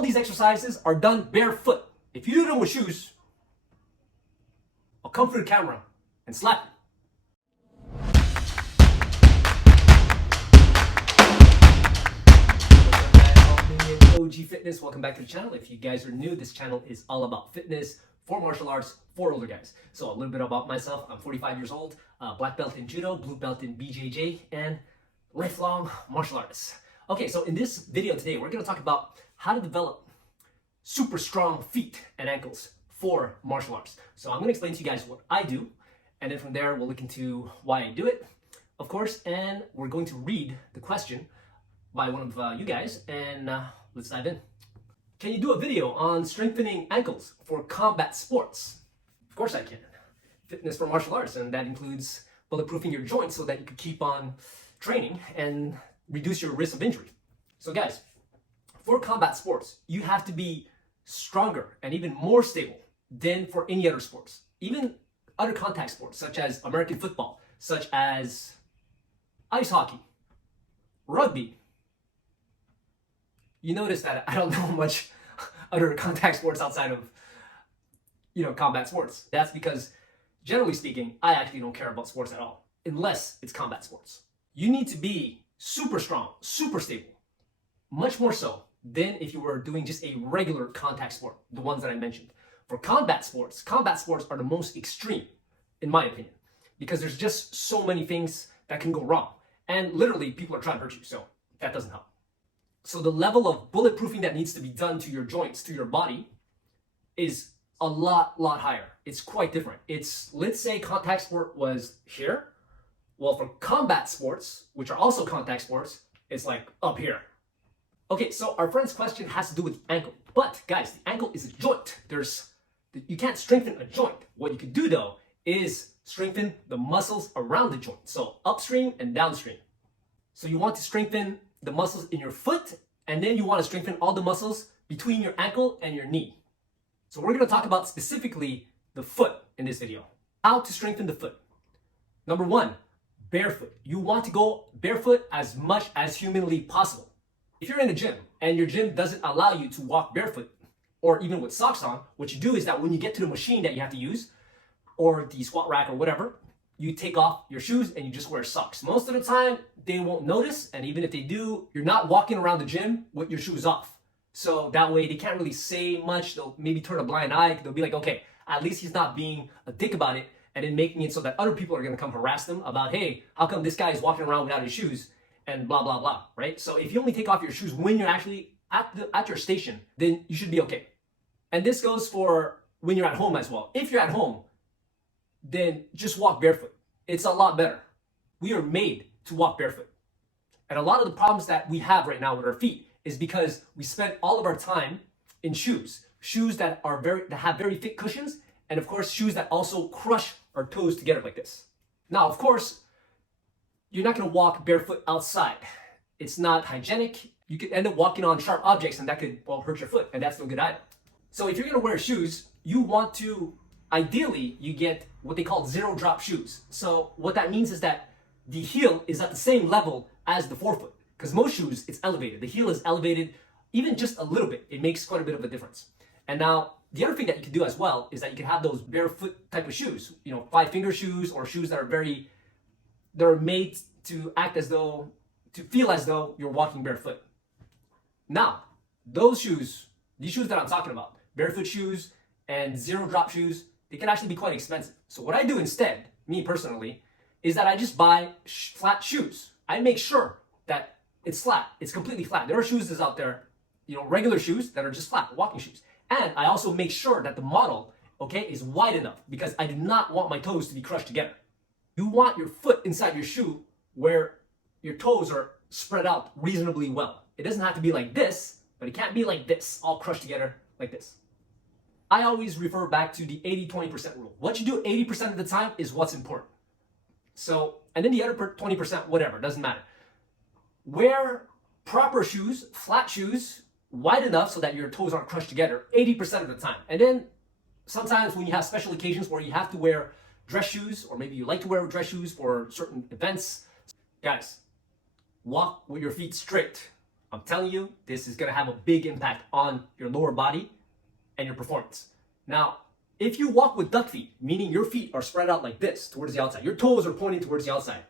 all these exercises are done barefoot. If you do them with shoes, I'll come for the camera and slap you. OG Fitness, welcome back to the channel. If you guys are new, this channel is all about fitness for martial arts for older guys. So a little bit about myself. I'm 45 years old, black belt in judo, blue belt in BJJ, and lifelong martial artist. Okay, so in this video today, we're going to talk about how to develop super strong feet and ankles for martial arts. So I'm going to explain to you guys what I do, and then from there we'll look into why I do it, of course, and we're going to read the question by one of you guys, and let's dive in. Can you do a video on strengthening ankles for combat sports? Of course I can. Fitness for martial arts, and that includes bulletproofing your joints so that you can keep on training and reduce your risk of injury. So guys, for combat sports, you have to be stronger and even more stable than for any other sports. Even other contact sports, such as American football, such as ice hockey, rugby. You notice that I don't know much other contact sports outside of, combat sports. That's because, generally speaking, I actually don't care about sports at all, unless it's combat sports. You need to be super strong, super stable, much more so than if you were doing just a regular contact sport, the ones that I mentioned. For combat sports are the most extreme, in my opinion, because there's just so many things that can go wrong. And literally, people are trying to hurt you, so that doesn't help. So the level of bulletproofing that needs to be done to your joints, to your body, is a lot higher. It's quite different. It's, let's say contact sport was here. Well, for combat sports, which are also contact sports, it's like up here. Okay, so our friend's question has to do with the ankle. But guys, the ankle is a joint. You can't strengthen a joint. What you can do though is strengthen the muscles around the joint. So upstream and downstream. So you want to strengthen the muscles in your foot, and then you want to strengthen all the muscles between your ankle and your knee. So we're going to talk about specifically the foot in this video. How to strengthen the foot. Number one, barefoot. You want to go barefoot as much as humanly possible. If you're in a gym and your gym doesn't allow you to walk barefoot or even with socks on, what you do is that when you get to the machine that you have to use, or the squat rack or whatever, you take off your shoes and you just wear socks. Most of the time, they won't notice, and even if they do, you're not walking around the gym with your shoes off. So that way, they can't really say much. They'll maybe turn a blind eye. They'll be like, okay, at least he's not being a dick about it, and then making it so that other people are gonna come harass them about, hey, how come this guy is walking around without his shoes, and blah, blah, blah, right? So if you only take off your shoes when you're actually at your station, then you should be okay. And this goes for when you're at home as well. If you're at home, then just walk barefoot. It's a lot better. We are made to walk barefoot. And a lot of the problems that we have right now with our feet is because we spend all of our time in shoes. Shoes that have very thick cushions, and of course, shoes that also crush our toes together like this. Now, of course, you're not gonna walk barefoot outside. It's not hygienic. You could end up walking on sharp objects, and that could, well, hurt your foot, and that's no good either. So if you're gonna wear shoes, you want to, ideally, you get what they call zero drop shoes. So what that means is that the heel is at the same level as the forefoot, because most shoes, it's elevated. The heel is elevated even just a little bit. It makes quite a bit of a difference. And now the other thing that you can do as well is that you can have those barefoot type of shoes, 5-finger shoes, or shoes that are made to act as though, to feel as though you're walking barefoot. Now, these shoes that I'm talking about, barefoot shoes and zero drop shoes, they can actually be quite expensive. So what I do instead, me personally, is that I just buy flat shoes. I make sure that it's flat. It's completely flat. There are shoes out there, regular shoes that are just flat, walking shoes. And I also make sure that the model, is wide enough, because I do not want my toes to be crushed together. You want your foot inside your shoe where your toes are spread out reasonably well. It doesn't have to be like this, but it can't be like this, all crushed together like this. I always refer back to the 80-20% rule. What you do 80% of the time is what's important. So, and then the other 20%, whatever, doesn't matter. Wear proper shoes, flat shoes, wide enough so that your toes aren't crushed together 80% of the time. And then sometimes when you have special occasions where you have to wear dress shoes, or maybe you like to wear dress shoes for certain events, guys, walk with your feet straight. I'm telling you, this is gonna have a big impact on your lower body and your performance. Now, if you walk with duck feet, meaning your feet are spread out like this towards the outside, your toes are pointing towards the outside,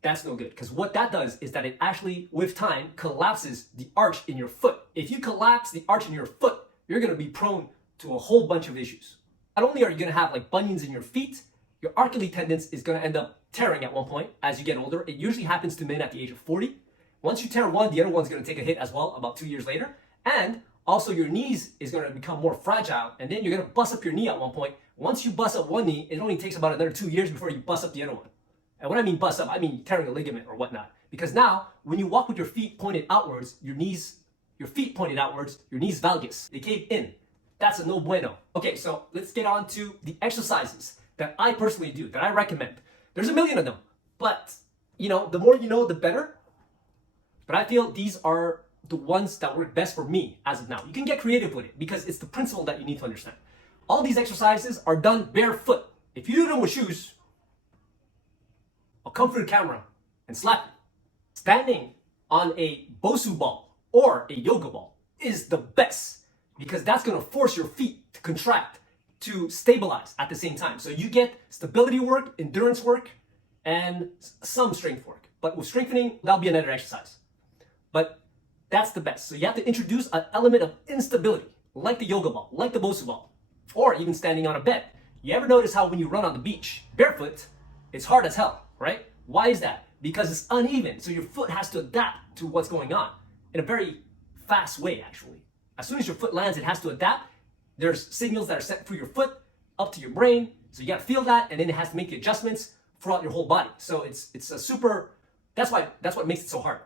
that's no good. Because what that does is that it actually, with time, collapses the arch in your foot. If you collapse the arch in your foot, you're gonna be prone to a whole bunch of issues. Not only are you gonna have like bunions in your feet, your Achilles tendons is gonna end up tearing at one point as you get older. It usually happens to men at the age of 40. Once you tear one, the other one's gonna take a hit as well about 2 years later. And also your knees is gonna become more fragile, and then you're gonna bust up your knee at one point. Once you bust up one knee, it only takes about another 2 years before you bust up the other one. And when I mean bust up, I mean tearing a ligament or whatnot. Because now, when you walk with your feet pointed outwards, your feet pointed outwards, your knees valgus, they cave in. That's a no bueno. Okay, so let's get on to the exercises that I personally do, that I recommend. There's a million of them, but you know, the more you know, the better. But I feel these are the ones that work best for me as of now. You can get creative with it because it's the principle that you need to understand. All these exercises are done barefoot. If you do them with shoes, I'll come for the camera and slap you. Standing on a Bosu ball or a yoga ball is the best because that's gonna force your feet to contract, to stabilize at the same time. So you get stability work, endurance work, and some strength work. But with strengthening, that'll be another exercise. But that's the best. So you have to introduce an element of instability, like the yoga ball, like the Bosu ball, or even standing on a bed. You ever notice how when you run on the beach, barefoot, it's hard as hell, right? Why is that? Because it's uneven. So your foot has to adapt to what's going on in a very fast way, actually. As soon as your foot lands, it has to adapt. There's signals that are sent through your foot up to your brain. So you got to feel that, and then it has to make the adjustments throughout your whole body. So it's a super, that's what makes it so hard.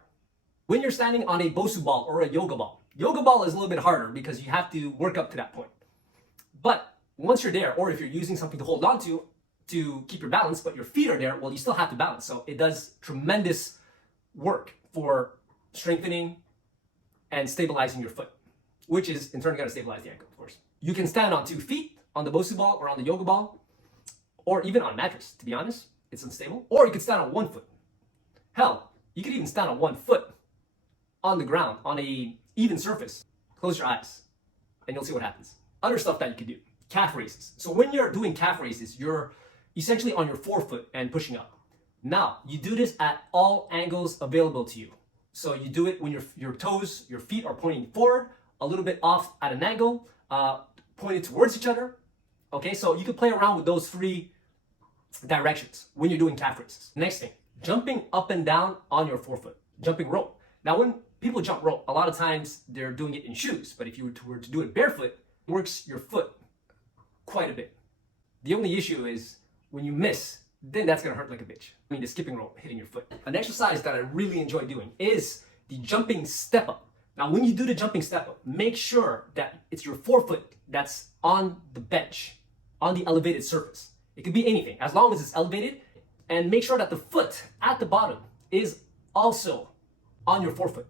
When you're standing on a Bosu ball or a yoga ball is a little bit harder because you have to work up to that point. But once you're there, or if you're using something to hold on to keep your balance, but your feet are there, well, you still have to balance. So it does tremendous work for strengthening and stabilizing your foot, which is in turn going to stabilize the ankle, of course. You can stand on 2 feet on the Bosu ball or on the yoga ball, or even on a mattress, to be honest. It's unstable. Or you can stand on 1 foot. Hell, you could even stand on 1 foot on the ground, on a even surface. Close your eyes, and you'll see what happens. Other stuff that you can do. Calf raises. So when you're doing calf raises, you're essentially on your forefoot and pushing up. Now, you do this at all angles available to you. So you do it when your toes, your feet are pointing forward, a little bit off at an angle, pointed towards each other. Okay, so you can play around with those 3 directions when you're doing calf raises. Next thing, jumping up and down on your forefoot, jumping rope. Now, when people jump rope, a lot of times they're doing it in shoes, but if you were to do it barefoot, it works your foot quite a bit. The only issue is when you miss, then that's gonna hurt like a bitch. I mean, the skipping rope hitting your foot. An exercise that I really enjoy doing is the jumping step up. Now, when you do the jumping step up, make sure that it's your forefoot that's on the bench, on the elevated surface. It could be anything, as long as it's elevated, and make sure that the foot at the bottom is also on your forefoot.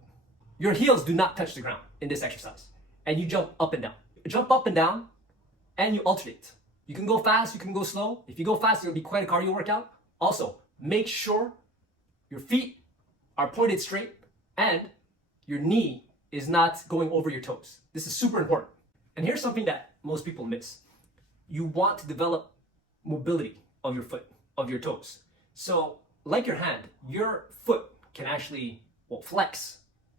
Your heels do not touch the ground in this exercise, and you jump up and down. Jump up and down, and you alternate. You can go fast, you can go slow. If you go fast, it'll be quite a cardio workout. Also, make sure your feet are pointed straight and your knee is not going over your toes. This is super important. And here's something that most people miss. You want to develop mobility of your foot, of your toes. So, like your hand, your foot can actually, flex,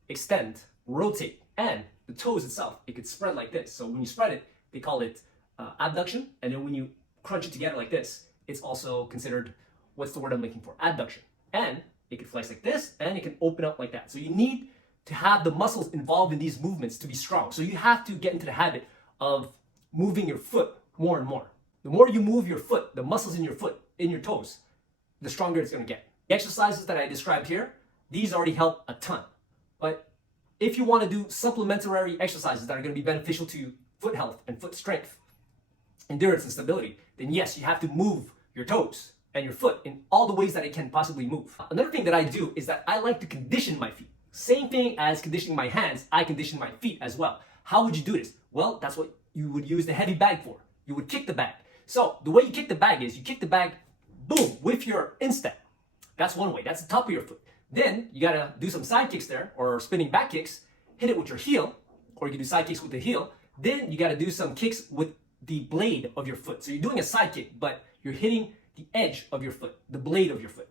extend, rotate, and the toes itself, it could spread like this. So when you spread it, they call it abduction, and then when you crunch it together like this, it's also considered, what's the word I'm looking for? Adduction. And it can flex like this, and it can open up like that. So you need to have the muscles involved in these movements to be strong. So you have to get into the habit of moving your foot more and more. The more you move your foot, the muscles in your foot, in your toes, the stronger it's gonna get. The exercises that I described here, these already help a ton. But if you wanna do supplementary exercises that are gonna be beneficial to foot health and foot strength, endurance and stability, then yes, you have to move your toes and your foot in all the ways that it can possibly move. Another thing that I do is that I like to condition my feet. Same thing as conditioning my hands, I condition my feet as well. How would you do this? Well, that's what you would use the heavy bag for. You would kick the bag. So the way you kick the bag is you kick the bag, boom, with your instep. That's one way, that's the top of your foot. Then you gotta do some side kicks there, or spinning back kicks, hit it with your heel, or you can do side kicks with the heel. Then you gotta do some kicks with the blade of your foot. So you're doing a side kick, but you're hitting the edge of your foot, the blade of your foot.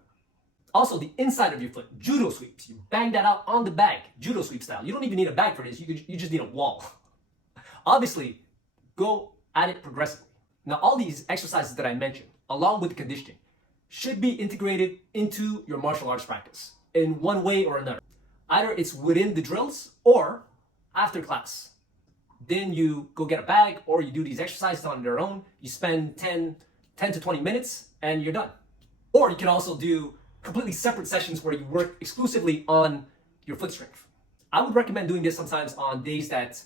Also, the inside of your foot, judo sweeps. You bang that out on the bag, judo sweep style. You don't even need a bag for this, you just need a wall. Obviously, go at it progressively. Now, all these exercises that I mentioned, along with the conditioning, should be integrated into your martial arts practice in one way or another. Either it's within the drills or after class. Then you go get a bag, or you do these exercises on their own. You spend 10 to 20 minutes and you're done. Or you can also do completely separate sessions where you work exclusively on your foot strength. I would recommend doing this sometimes on days that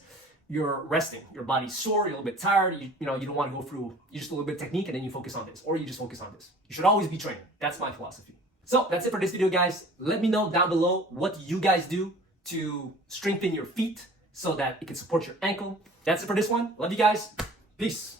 you're resting, your body's sore, you're a little bit tired, you don't want to go through, you just do a little bit of technique and then you focus on this, or you just focus on this. You should always be training. That's my philosophy. So that's it for this video, guys. Let me know down below what you guys do to strengthen your feet so that it can support your ankle. That's it for this one. Love you guys. Peace.